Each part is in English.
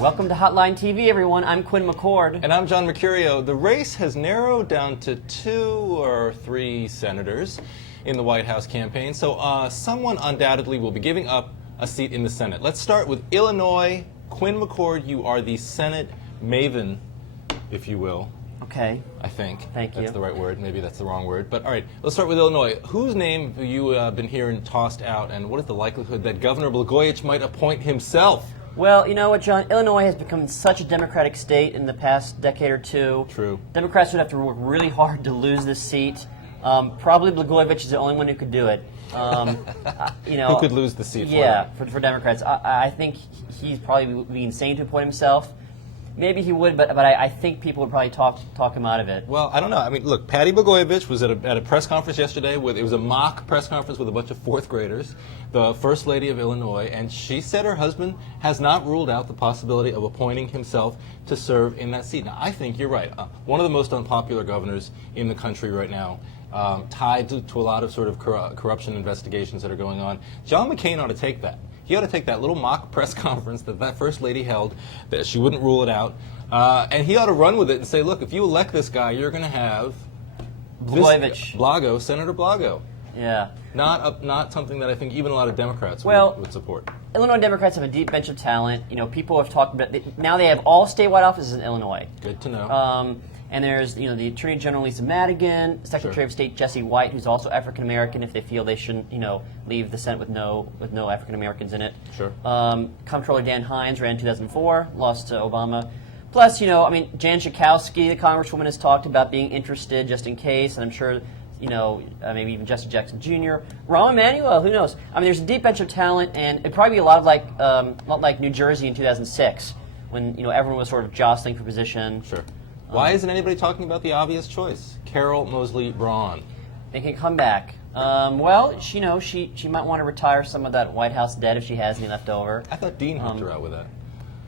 Welcome to Hotline TV, everyone. I'm Quinn McCord. And I'm John Mercurio. The race has narrowed down to 2 or 3 senators in the White House campaign, so someone undoubtedly will be giving up a seat in the Senate. Let's start with Illinois. Quinn McCord, you are the Senate maven, if you will. Okay. I think. Thank you. That's the right word. Maybe that's the wrong word. But all right, let's start with Illinois. Whose name have you been hearing tossed out, and what is the likelihood that Governor Blagojevich might appoint himself? Well, you know what, John? Illinois has become such a Democratic state in the past decade or two. True. Democrats would have to work really hard to lose this seat. Probably Blagojevich is the only one who could do it. Who could lose the seat? Yeah, for Democrats. I think he's probably be insane to appoint himself. Maybe he would, but I think people would probably talk him out of it. Well, I don't know. I mean, look, Patty Blagojevich was at a press conference yesterday. It was a mock press conference with a bunch of 4th graders, the First Lady of Illinois, and she said her husband has not ruled out the possibility of appointing himself to serve in that seat. Now, I think you're right. One of the most unpopular governors in the country right now, tied to a lot of sort of corruption investigations that are going on. John McCain ought to take that. He ought to take that little mock press conference that First Lady held, that she wouldn't rule it out, and he ought to run with it and say, look, if you elect this guy, you're going to have Blagojevich. Senator Blago. Yeah. Not something that I think even a lot of Democrats would support. Illinois Democrats have a deep bench of talent. You know, people have talked about now they have all statewide offices in Illinois. Good to know. And there's, the Attorney General Lisa Madigan, Secretary of State Jesse White, who's also African American. If they feel they shouldn't, leave the Senate with no African Americans in it. Sure. Comptroller Dan Hines ran in 2004, lost to Obama. Plus, Jan Schakowsky, the Congresswoman, has talked about being interested just in case, and I'm sure, maybe even Jesse Jackson Jr. Rahm Emanuel, who knows? I mean, there's a deep bench of talent, and it'd probably be a lot like New Jersey in 2006, when everyone was sort of jostling for position. Sure. Why isn't anybody talking about the obvious choice? Carol Moseley Braun. Making a comeback. Well, she might want to retire some of that White House debt if she has any left over. I thought Dean helped her out with that.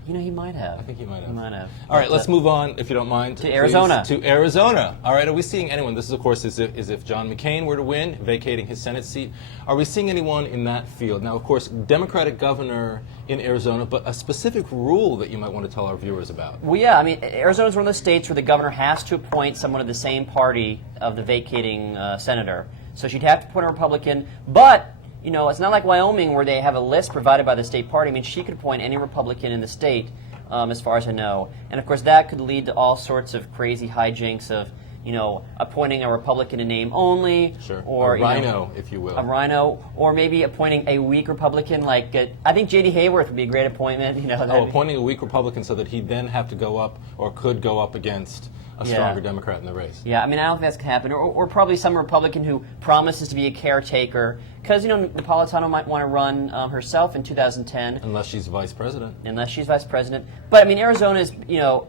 He might have. I think he might have. He might have. All right, let's move on, if you don't mind. To Arizona. To Arizona. All right, are we seeing anyone? This is, of course, as if John McCain were to win, vacating his Senate seat. Are we seeing anyone in that field? Now, of course, Democratic governor in Arizona, but a specific rule that you might want to tell our viewers about. Well, yeah, I mean, Arizona is one of those states where the governor has to appoint someone of the same party of the vacating senator. So she'd have to appoint a Republican, but it's not like Wyoming where they have a list provided by the state party. I mean, she could appoint any Republican in the state, as far as I know. And, of course, that could lead to all sorts of crazy hijinks of, appointing a Republican in name only. Sure. Or, a rhino, if you will. A rhino. Or maybe appointing a weak Republican like, I think J.D. Hayworth would be a great appointment. Appointing a weak Republican so that he'd then have to go up or could go up against a stronger Democrat in the race. Yeah, I mean, I don't think that's going to happen. Or probably some Republican who promises to be a caretaker. Because, Napolitano might want to run herself in 2010. Unless she's vice president. Unless she's vice president. But, I mean, Arizona is,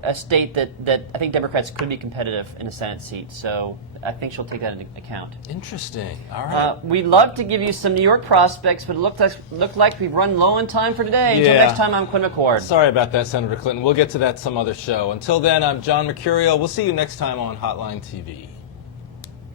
a state that I think Democrats could be competitive in a Senate seat. So I think she'll take that into account. Interesting. All right. We'd love to give you some New York prospects, but it looked like we've run low on time for today. Until next time, I'm Quinn McCord. Sorry about that, Senator Clinton. We'll get to that some other show. Until then, I'm John Mercurio. We'll see you next time on Hotline TV.